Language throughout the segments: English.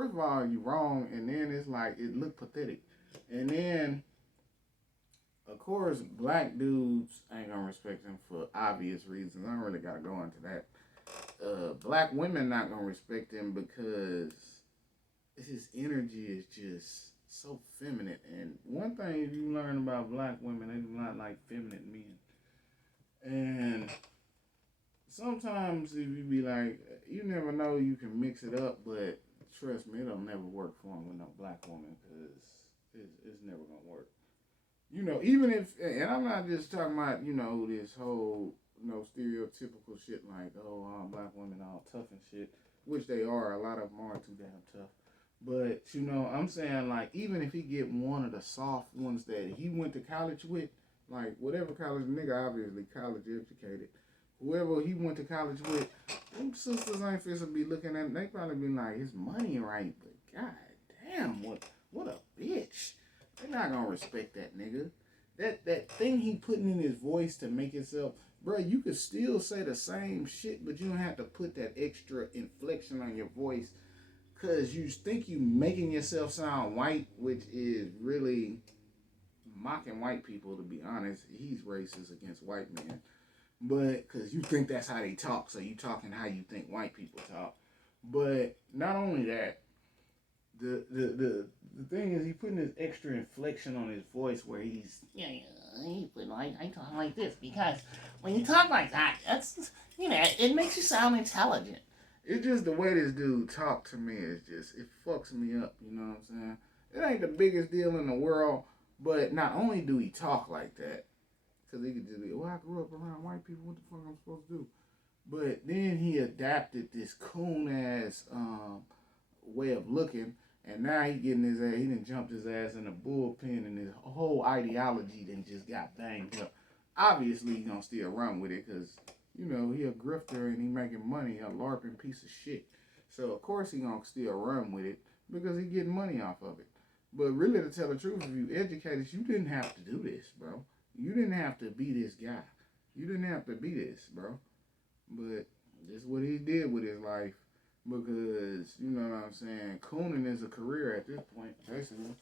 first of all, you wrong, and then it's like it looked pathetic, and then of course black dudes ain't gonna respect him for obvious reasons. I don't really gotta go into that. Black women not gonna respect him because his energy is just so feminine. And one thing you learn about black women, they do not like feminine men. And sometimes if you be like, you never know, you can mix it up, but trust me, it'll never work for him with no black woman because it's never gonna work. Even if, and I'm not just talking about, this whole, stereotypical shit like, oh, black women all tough and shit, which they are. A lot of them are too damn tough. But, I'm saying, like, even if he get one of the soft ones that he went to college with, like, whatever college, nigga obviously college educated, whoever he went to college with, them sisters ain't supposed to be looking at him. They probably be like, his money right, but god damn, what a bitch. They're not gonna respect that nigga. That thing he putting in his voice to make himself, bro, you could still say the same shit, but you don't have to put that extra inflection on your voice because you think you making yourself sound white, which is really mocking white people, to be honest. He's racist against white men. But, because you think that's how they talk, so you talking how you think white people talk. But, not only that, the thing is, he putting this extra inflection on his voice where he's, I talk like this, because when you talk like that, that's, it makes you sound intelligent. It's just the way this dude talk to me is just, it fucks me up, you know what I'm saying? It ain't the biggest deal in the world, but not only do he talk like that, because he could just be, well, I grew up around white people, what the fuck I'm supposed to do? But then he adapted this coon-ass way of looking, and now he getting his ass, he done jumped his ass in the bullpen, and his whole ideology then just got banged up. Obviously, he gonna still run with it, because, he a grifter, and he making money, a LARPing piece of shit. So, of course, he gonna still run with it, because he getting money off of it. But really, to tell the truth, if you educated, you didn't have to do this, bro. You didn't have to be this guy. You didn't have to be this, bro. But this is what he did with his life. Because, you know what I'm saying, cooning is a career at this point, basically.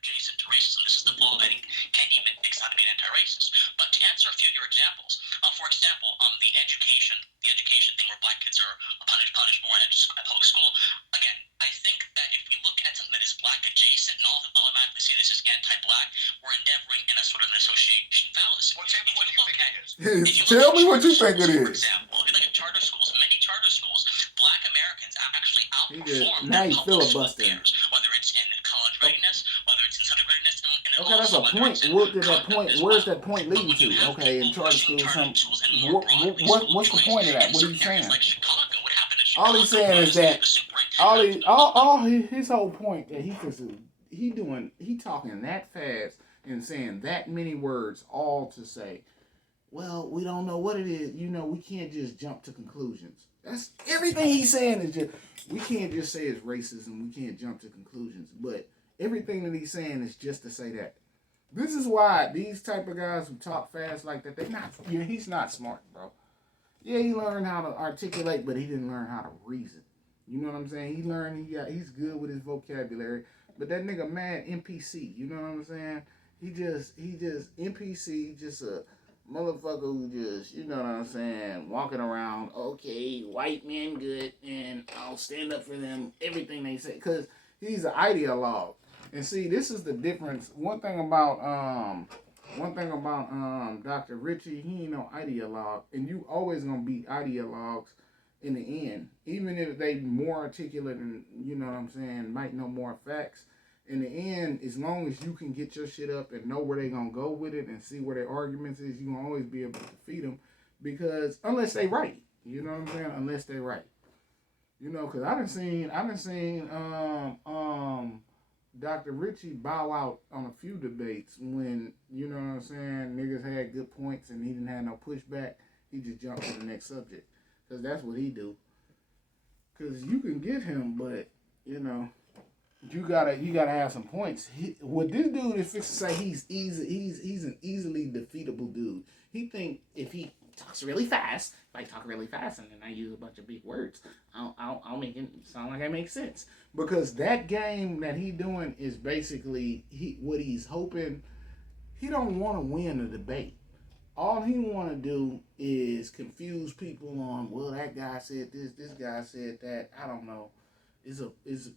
Adjacent to racism, this is the flaw I think can even fix how to be an anti-racist. But to answer a few of your examples, for example, the education thing where black kids are punished more at public school. Again, I think that if we look at something that is black adjacent and automatically say this is anti-black, we're endeavoring in a sort of an association fallacy. Well, tell me what you think it is. Tell me what you think it is. For example, if you look at charter schools, many charter schools, black Americans actually outperform their public school peers, whether it's in college readiness, whether it's in subject readiness. Okay, that's a point. Where's that point leading to? Okay, in charter schools, what's the point of that? What are you saying? All he's saying is that his whole point that he talking that fast and saying that many words all to say, well, we don't know what it is. We can't just jump to conclusions. That's everything he's saying is just, we can't just say it's racism. We can't jump to conclusions. But everything that he's saying is just to say that. This is why these type of guys who talk fast like that, he's not smart, bro. Yeah, he learned how to articulate, but he didn't learn how to reason. You know what I'm saying? He's good with his vocabulary, but that nigga mad NPC. You know what I'm saying? He just NPC, just a motherfucker who just, you know what I'm saying, walking around, okay, white men good, and I'll stand up for them, everything they say, because he's an ideologue. And see, this is the difference. One thing about Dr. Richey, he ain't no ideologue, and you always gonna be ideologues in the end, even if they more articulate and, you know what I'm saying, might know more facts. In the end, as long as you can get your shit up and know where they gonna go with it and see where their arguments is, you gonna always be able to defeat them, because unless they right, you know what I'm saying, unless they right, because I done seen Dr. Richey bow out on a few debates when, you know what I'm saying, niggas had good points and he didn't have no pushback. He just jumped to the next subject. Because that's what he do. Because you can get him, but, you gotta have some points. What this dude is fixing to say, he's an easily defeatable dude. He think if he talks really fast, if I talk really fast and then I use a bunch of big words, I'll make it sound like I make sense. Because that game that he doing is basically what he's hoping. He don't want to win a debate. All he want to do is confuse people on, well, that guy said this guy said that. I don't know.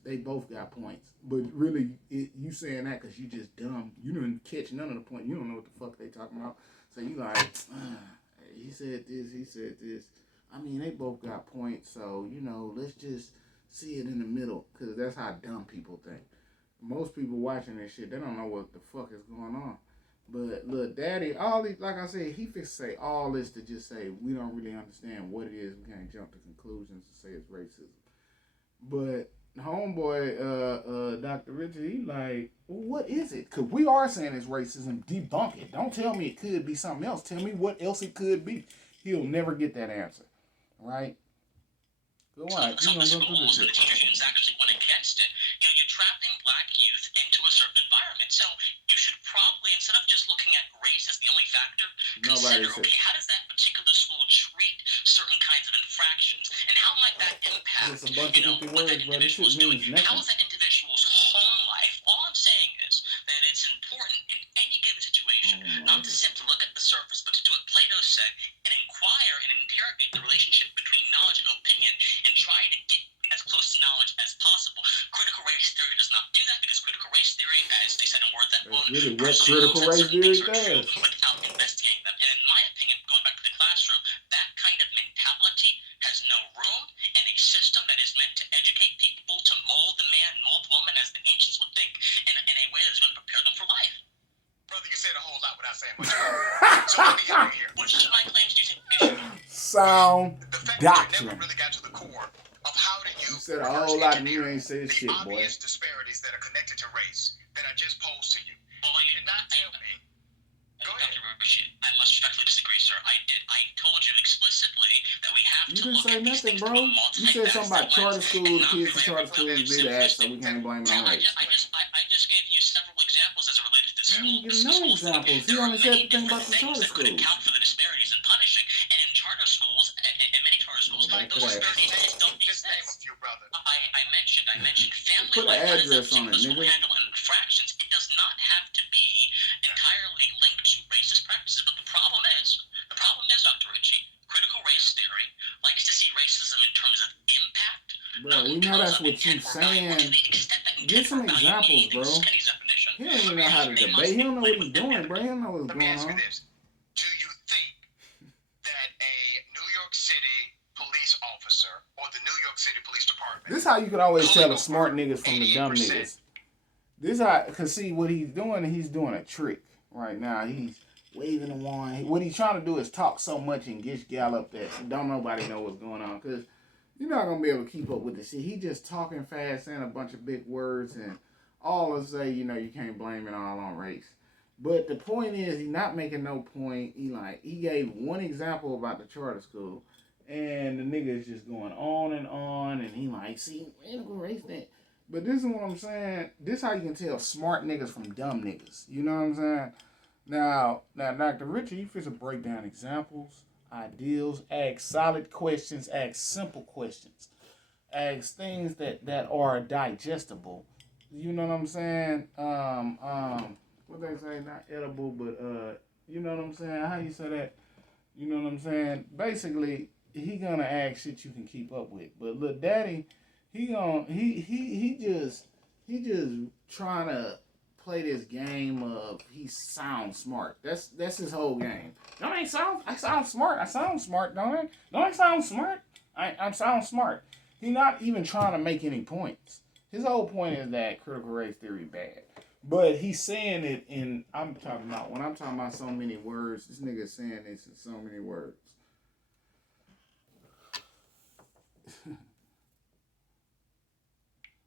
They both got points, but really, you saying that because you just dumb. You didn't catch none of the point. You don't know what the fuck they talking about. So you like, he said this, he said this. I mean, they both got points. So let's just see it in the middle, because that's how dumb people think. Most people watching this shit, they don't know what the fuck is going on. But look, Daddy, all these, like I said, he fixed to say all this to just say we don't really understand what it is. We can't jump to conclusions to say it's racism. But homeboy, Dr. Richey, he like, well, what is it? Because we are saying it's racism. Debunk it. Don't tell me it could be something else. Tell me what else it could be. He'll never get that answer. Right? Go on. Some of the schools and the teachers unions actually went against it. You're trapping black youth into a certain environment. So you should probably, instead of just looking at race as the only factor, consider, okay, how does that particular school treat certain kinds of infractions? And how might that impact, what that individual is doing? How is that individual's home life? All I'm saying is that it's important in any given situation not to simply look at the surface, but to do what Plato said and inquire and interrogate the relationship between knowledge and opinion and try to get as close to knowledge as possible. Critical race theory does not do that, because critical race theory, as they said in Word That Bone, really what critical race theory does without investigating them. And in my opinion, going back to the classroom, that kind of mentality has no room in a system that is meant to educate people to mold the man, mold the woman, as the ancients would think, in a way that is going to prepare them for life. Brother, you said a whole lot without saying much. So let me help you here. Which of my claims do you think is sound doctrine? Never really got to the core of how to use. You said a whole lot and you ain't say shit, boy. The obvious disparities that are connected to race that I just posed to you. Well, you did not tell me. Go ahead. Dr. Rashad, I must respectfully disagree, sir. I did. I told you explicitly that we have to look at these things from a You said something about charter school, the kids in charter schools do that, so we can't blame it on race. I just gave you several examples as it related to the school. You give no examples. He only said the thing about the charter schools. Account for the disparities in punishing, and in charter schools, and many charter schools, those disparities don't exist. I mentioned family put an address on it, nigga. Handle infractions. It does not have to be entirely linked to racist practices, but the problem is, Dr. Richey, critical race theory likes to see racism in terms of impact. Bro, we know that's what you're saying. Get some examples, bro. He don't even know how to debate. He don't know what he's doing, bro. He don't know what's going on. Do you think that a New York City police officer or the New York City Police Department... This is how you can always tell the smart niggas from the dumb niggas. This how, cause see what he's doing a trick right now. He's waving the wand. What he's trying to do is talk so much and get gallop that don't nobody know what's going on. Cause you're not gonna be able to keep up with this shit. He just talking fast, saying a bunch of big words, and all of say, you can't blame it all on race. But the point is, he's not making no point. He gave one example about the charter school, and the nigga is just going on, and he like, see, race that. But this is what I'm saying. This is how you can tell smart niggas from dumb niggas. You know what I'm saying? Now, Dr. Richey, you fit to break down examples, ideals, ask solid questions, ask simple questions, ask things that are digestible. You know what I'm saying? What they say, not edible, but you know what I'm saying? How you say that? You know what I'm saying? Basically, he gonna ask shit you can keep up with. But look, Daddy, he just trying to play this game of he sounds smart. That's his whole game. I sound smart. I sound smart, don't I? Don't I sound smart? I sound smart. He not even trying to make any points. His whole point is that critical race theory bad. But he's saying it in, when I'm talking about so many words, this nigga is saying this in so many words.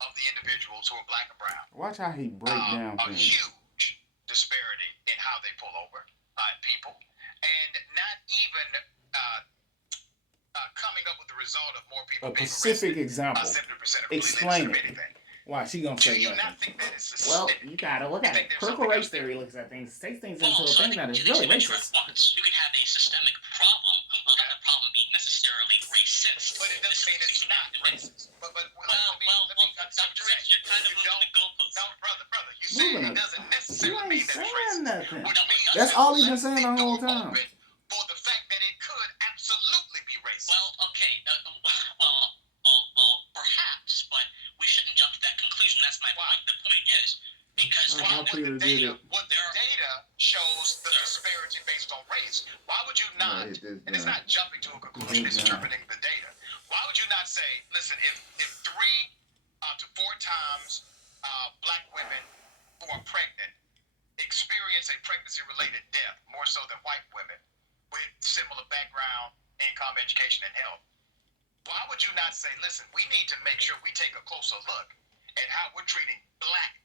Of the individuals who are black and brown. Watch how he break down a things. Huge disparity in how they pull over people, and not even coming up with the result of more people being specific example. 70% Explain it. Why she gonna say Do you nothing? not think that it's Well, you gotta look at it. Critical race theory looks at things, takes things into a thing that is really racist. You could have a systemic problem necessarily racist. But it doesn't mean it's not racist. But Dr. Rich, you're kind of moving the goalposts. No, brother, you said it doesn't necessarily mean that it's racist. Nothing. Which means that's all he's been saying the whole time. For the fact that it could absolutely be racist. Well, okay, perhaps, but we shouldn't jump to that conclusion. That's my point. The point is, because what the data shows the disparity based on race. Why would you not, and it's not jumping to a conclusion, it's interpreting the data. Why would you not say, listen, if 3 to 4 times black women who are pregnant experience a pregnancy-related death more so than white women with similar background, income, education, and health, why would you not say, listen, we need to make sure we take a closer look at how we're treating black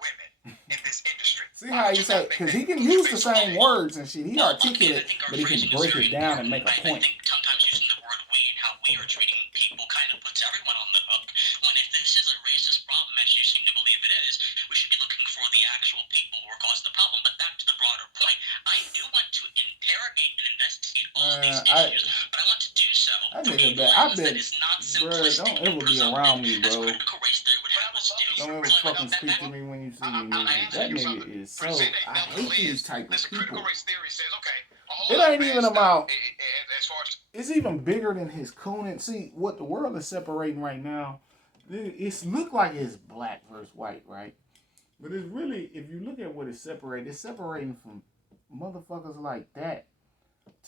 women in this industry? See how you say, because he can use the same words and shit. He articulate, but he can break it down and make a point. I think sometimes using the word we and how we are treating people kind of puts everyone on the hook. When if this is a racist problem, as you seem to believe it is, we should be looking for the actual people who are causing the problem. But back to the broader point, I do want to interrogate and investigate all of these issues, but I want to do so from a lens that is not simplistic. Don't ever be around me, bro. Critical race theory would have us do. Don't ever fucking speak to me when you see me. That nigga is so. I hate these type of people. It ain't even about. It's even bigger than his cooning. See, what the world is separating right now, it's look like it's black versus white, right? But it's really, if you look at what it's separating from motherfuckers like that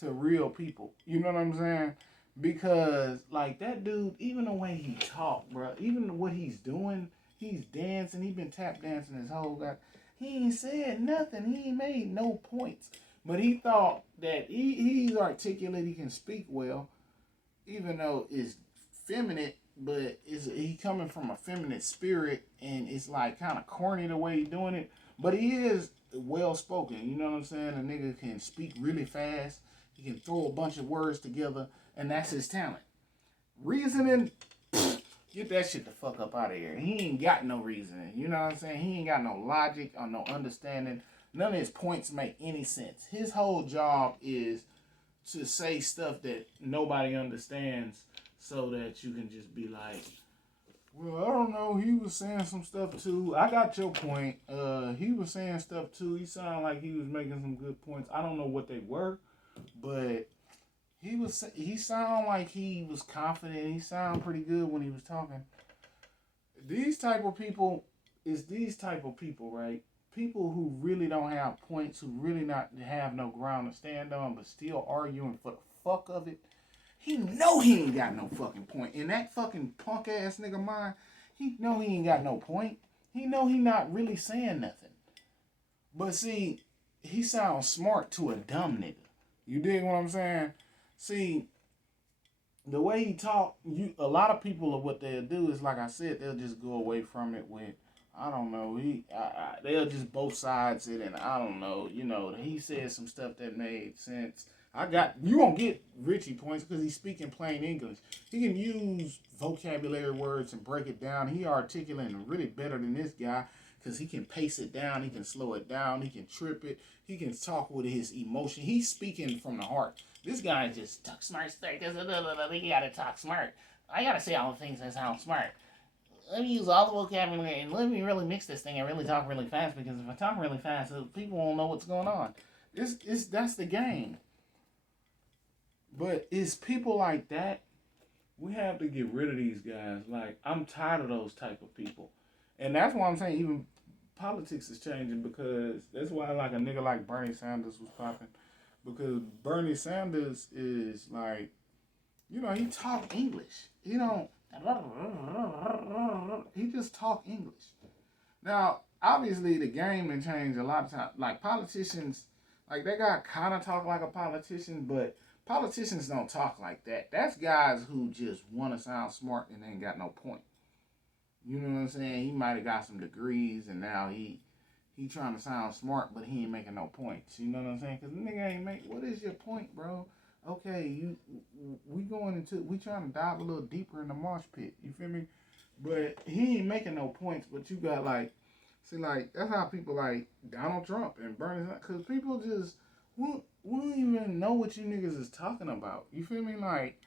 to real people. You know what I'm saying? Because, like, that dude, even the way he talk, bro, even what he's doing, he's dancing, he been tap dancing his whole guy. He ain't said nothing. He ain't made no points. But he thought that he's articulate, he can speak well, even though it's feminine, but he coming from a feminine spirit, and it's like kind of corny the way he's doing it. But he is well spoken, you know what I'm saying? A nigga can speak really fast. He can throw a bunch of words together, and that's his talent. Reasoning, get that shit the fuck up out of here. He ain't got no reasoning, you know what I'm saying? He ain't got no logic or no understanding. None of his points make any sense. His whole job is to say stuff that nobody understands so that you can just be like, well, I don't know. He was saying some stuff too. I got your point. He was saying stuff too. He sounded like he was making some good points. I don't know what they were, but he sounded like he was confident. He sounded pretty good when he was talking. These type of people, right? People who really don't have points, who really not have no ground to stand on, but still arguing for the fuck of it. He know he ain't got no fucking point. In that fucking punk ass nigga mind, he know he ain't got no point. He know he not really saying nothing. But see, he sounds smart to a dumb nigga. You dig what I'm saying? See, the way he talk, a lot of people, what they'll do is, like I said, they'll just go away from it with, I don't know, they'll just both sides it, and I don't know, you know, he said some stuff that made sense. You won't get Richie points because he's speaking plain English. He can use vocabulary words and break it down. He articulating really better than this guy because he can pace it down, he can slow it down, he can trip it, he can talk with his emotion. He's speaking from the heart. This guy just talk smart. He gotta talk smart. I gotta say all the things that sound smart. Let me use all the vocabulary and let me really mix this thing and really talk really fast, because if I talk really fast, people won't know what's going on. That's the game. But it's people like that, we have to get rid of these guys. Like, I'm tired of those type of people. And that's why I'm saying even politics is changing, because that's why like a nigga like Bernie Sanders was popping. Because Bernie Sanders is like, you know, he talk English. He don't, he just talk English. Now, obviously the game can change a lot of times. Like politicians, like that guy kind of talk like a politician, but politicians don't talk like that. That's guys who just want to sound smart and ain't got no point. You know what I'm saying? He might have got some degrees and now he trying to sound smart, but he ain't making no points. You know what I'm saying? Because the nigga ain't make, what is your point, bro? Okay, we trying to dive a little deeper in the marsh pit. You feel me? But he ain't making no points, but you got like, see, like, that's how people like Donald Trump and Bernie Sanders, because people just, we don't even know what you niggas is talking about. You feel me? Like,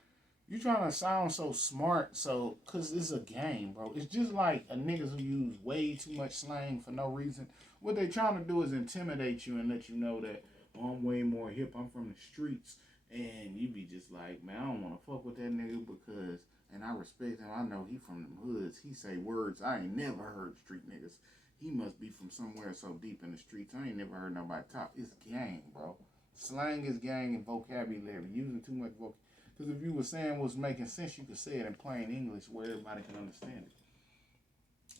You trying to sound so smart, so cause it's a game, bro. It's just like a niggas who use way too much slang for no reason. What they trying to do is intimidate you and let you know that I'm way more hip. I'm from the streets, and you be just like, man, I don't want to fuck with that nigga because, and I respect him. I know he from them hoods. He say words I ain't never heard street niggas. He must be from somewhere so deep in the streets. I ain't never heard nobody talk. It's gang, bro. Slang is gang and vocabulary. Using too much vocabulary. Because if you were saying what's making sense, you could say it in plain English where everybody can understand it.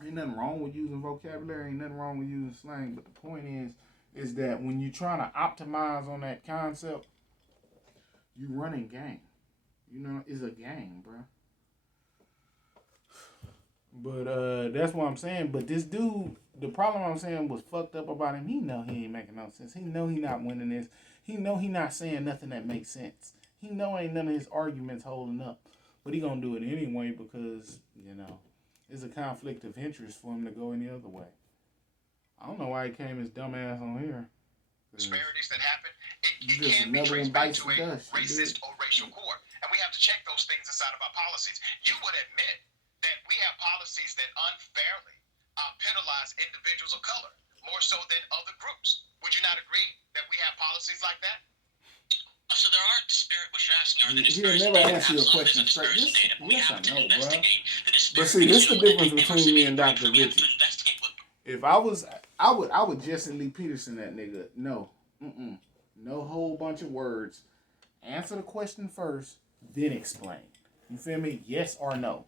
Ain't nothing wrong with using vocabulary. Ain't nothing wrong with using slang. But the point is that when you're trying to optimize on that concept, you running game. You know, it's a game, bro. But that's what I'm saying. But this dude, the problem I'm saying was fucked up about him. He know he ain't making no sense. He know he not winning this. He know he not saying nothing that makes sense. He know ain't none of his arguments holding up. But he gonna do it anyway because, you know, it's a conflict of interest for him to go any other way. I don't know why he came his dumb ass on here. Disparities that happen, it can be traced back to a racist or racial core. And we have to check those things inside of our policies. You would admit that we have policies that unfairly penalize individuals of color more so than other groups. Would you not agree that we have policies like that? So there are disparate. What you're asking are the disparate. He'll never answer your question straight. Yes, I know, bro. But see, this is the difference between me and Dr. Richey. If I would Jesse Lee Peterson that nigga. No, no whole bunch of words. Answer the question first, then explain. You feel me? Yes or no?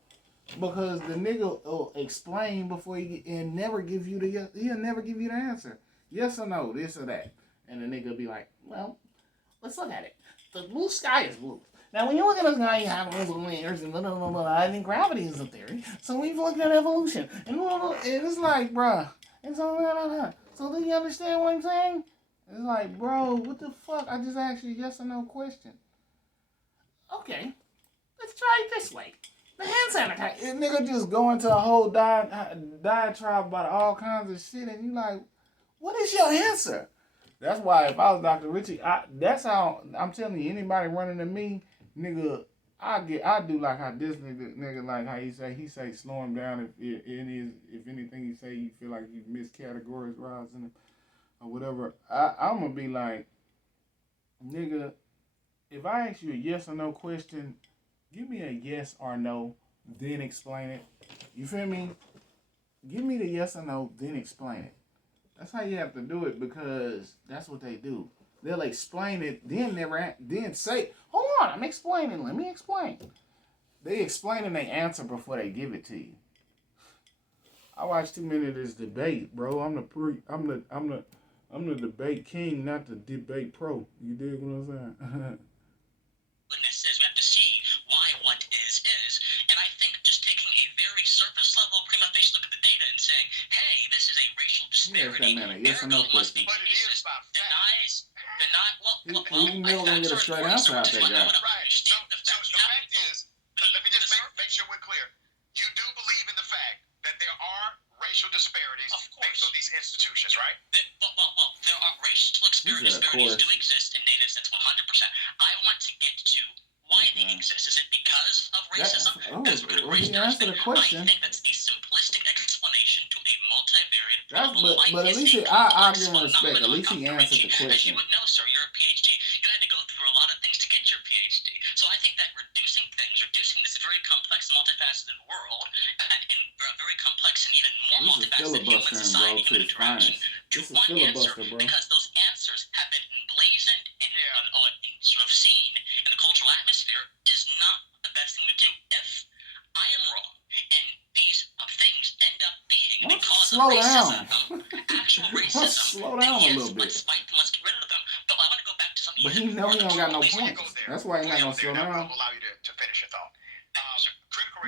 Because the nigga will explain before and never give you he'll never give you the answer. Yes or no, this or that. And the nigga will be like, well, let's look at it. The blue sky is blue. Now, when you look at the sky, you have those layers and blah, blah, blah, blah. I think gravity is a theory. So we've looked at evolution. And it's like, bruh. And so do you understand what I'm saying? It's like, bro, what the fuck? I just asked you a yes or no question. Okay, let's try it this way. The hand sanitizer. And nigga just go into a whole diatribe about all kinds of shit, and you like, what is your answer? That's why if I was Dr. Richey, that's how I'm telling you. Anybody running to me, nigga, I do like how this nigga like how he say slow him down if anything he say you feel like you miscategorizing him or whatever. I'm gonna be like, nigga, if I ask you a yes or no question, give me a yes or no, then explain it. You feel me? Give me the yes or no, then explain it. That's how you have to do it because that's what they do. They'll explain it, then say, hold on, I'm explaining. Let me explain. They explain and they answer before they give it to you. I watch too many of this debate, bro. I'm the debate king, not the debate pro. You dig what I'm saying? Goodness is, we have to see why what is. And I think just taking a very surface level prima facie look at the data and saying, hey, this is a racial disparity. Yes or no question. But it is about denies. We're never gonna get a straight answer out there, guy. Right. So the fact is, let me just make sure we're clear. You do believe in the fact that there are racial disparities based on these institutions, right? Well, there are racial disparities do exist in data sets 100%. I want to get to why they exist. Is it because of racism? That's where race answer the question. I think that's a simplistic explanation to a multivariate problem. But at least I give him respect. At least he answered the question. As you would know, sir, you're a PhD. You had to go through a lot of things to get your PhD. So I think that reducing this very complex and multifaceted world and very complex and even more multifaceted human society, human interaction, to one answer, because those answers have been emblazoned and sort of seen in the cultural atmosphere, is not the best thing to do. If I am wrong and these things end up being because of racism, actual racism, slow down a little bit. Let's fight them, let's get rid of them. But I want to go back to something. But he know he don't got no points. That's why he's not gonna slow down. I'll allow you to finish your thought.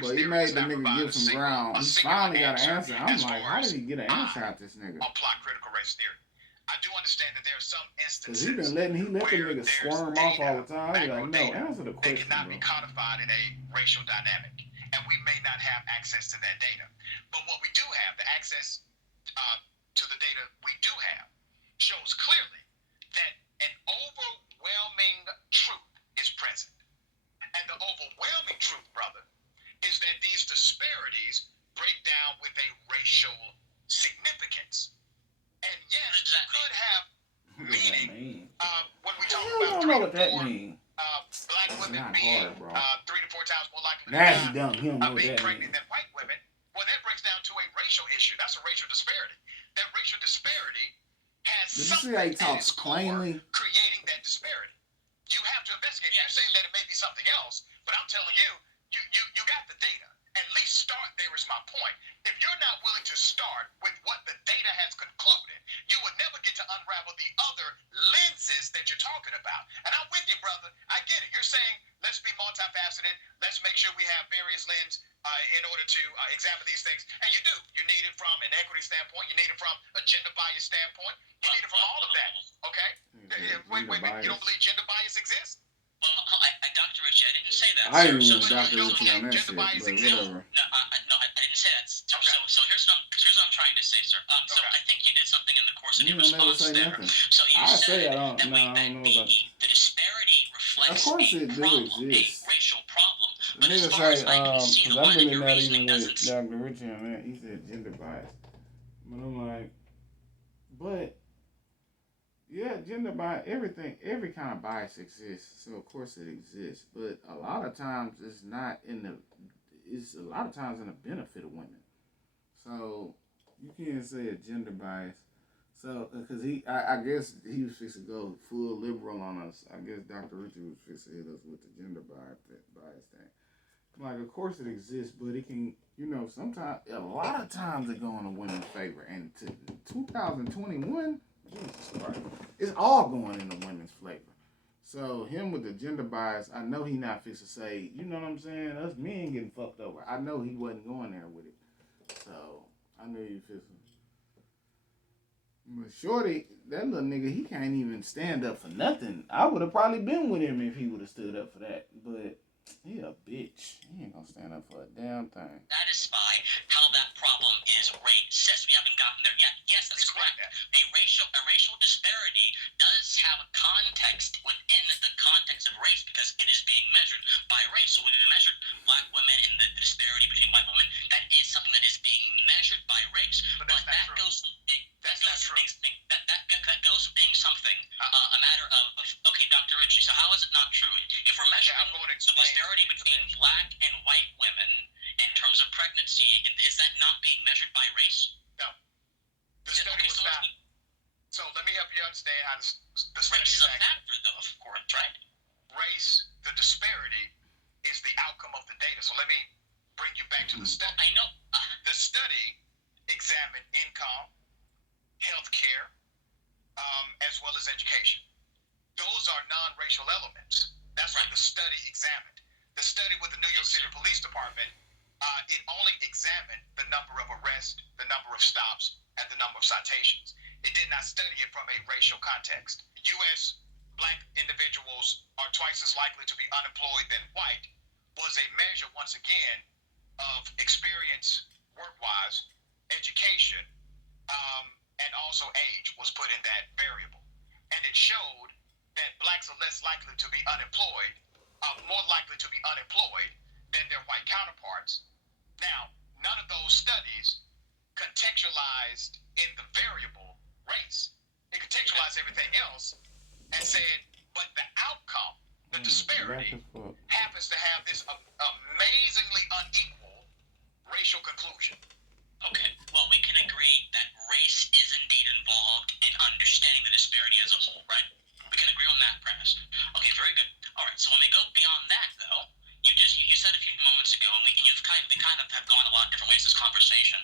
But he made the nigga give some ground. He finally got an answer. I'm like, how did he get an answer out this nigga? Apply critical race theory. I do understand that there are some instances. Cause he let the nigga squirm off all the time. He's like, no, answer the question. They cannot be codified in a racial dynamic, and we may not have access to that data. But what we do have, the access to the data we do have, shows clearly that an overwhelming truth is present. And the overwhelming truth, brother, is that these disparities break down with a racial significance. And yes, it could have meaning when we talk about 3 to 4 black women being 3 to 4 times more likely to being pregnant than white women. Well, that breaks down to a racial issue. That's a racial disparity. That racial disparity has something at its core creating that disparity. You have to investigate. You're saying that it may be something else, but I'm telling you, you got the data. At least start there is my point. If you're not willing to start with what the data has concluded, you would never get to unravel the other lenses that you're talking about. And I'm with you, brother. I get it. You're saying let's be multifaceted. Let's make sure we have various lenses in order to examine these things. And you do. You need it from an equity standpoint. You need it from a gender bias standpoint. You need it from all of that. Okay? Wait. You don't believe gender bias exists? Well, Dr. Richey, I didn't say that. I didn't even Dr. Richey on that shit, but whatever. No, I didn't say that. So here's what I'm trying to say, sir. So I think you did something in the course of your response there. Nothing. So you said that the disparity reflects a racial problem. But as far as I can see, the one that you're reasoning doesn't. Dr. Richey on that, he said gender bias. But I'm like, yeah, gender bias, every kind of bias exists. So of course it exists, but a lot of times it's not it's a lot of times in the benefit of women. So you can't say a gender bias. So because I guess he was fixing to go full liberal on us. I guess Dr. Richey was fixing to hit us with the gender bias thing. Like, of course it exists, but it can, sometimes, a lot of times it go in a women's favor. And to 2021. Jesus Christ. It's all going in the women's flavor. So him with the gender bias, I know he not fixing to say, you know what I'm saying? Us men getting fucked over. I know he wasn't going there with it. So I knew he fixing. But Shorty, that little nigga, he can't even stand up for nothing. I would have probably been with him if he would have stood up for that. But he a bitch. He ain't gonna stand up for a damn thing. Satisfy how that problem is racist. We haven't gotten there yet. Yes, that's correct. A racial disparity does have a context within the context of race because it is being measured by race. So when we measure black women and the disparity between white women, that is something that is being measured by race. But that goes from being something a matter of okay, Dr. Richey. So how is it not true? If we're measuring the disparity between black and white women in terms of pregnancy, is that not being measured by race? No. The study was not. So let me help you understand how the study is a factor, though, of course, right? Race, the disparity, is the outcome of the data. So let me bring you back to the study. I know. The study examined income, healthcare, as well as education. Those are non-racial elements. That's what the study examined. The study with the New York City Police Department, it only examined the number of arrests, the number of stops, and the number of citations. It did not study it from a racial context. U.S. black individuals are twice as likely to be unemployed than white was a measure, once again, of experience, work-wise, education, and also age was put in that variable. And it showed that blacks are less likely to be unemployed, more likely to be unemployed than their white counterparts. Now, none of those studies contextualized in the variable race. It contextualized everything else and said, but the outcome, the disparity, happens to have this amazingly unequal racial conclusion. Okay, well, we can agree that race is indeed involved in understanding the disparity as a whole, right? We can agree on that premise. Okay, very good. All right, so when we go beyond that, though, you said a few moments ago, and we kind of have gone a lot of different ways in this conversation,